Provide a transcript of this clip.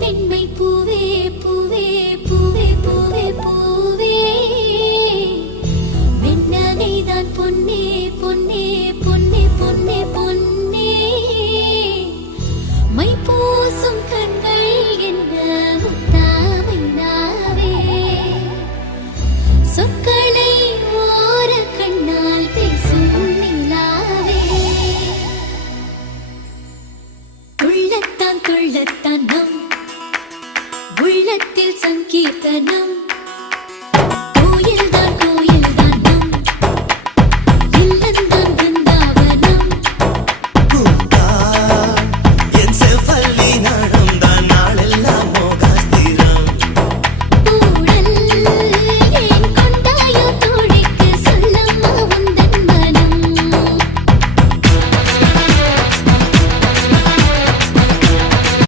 பெண்மை பூவே பூவே பூவே பூவே பூவே. வெண்ணகைதான் பொன்னே பொன்னே பொன்னே பொன்னே பொன்னே. மை பூசும் கண்கள் என்ன முத்தாமை நாவே. சொற்களை ஓர கண்ணால் பேசும் நிலாவே. உள்ளத்தான் துள்ளத்தான் நம் உள்ளத்தில் சங்கீர்த்தனம்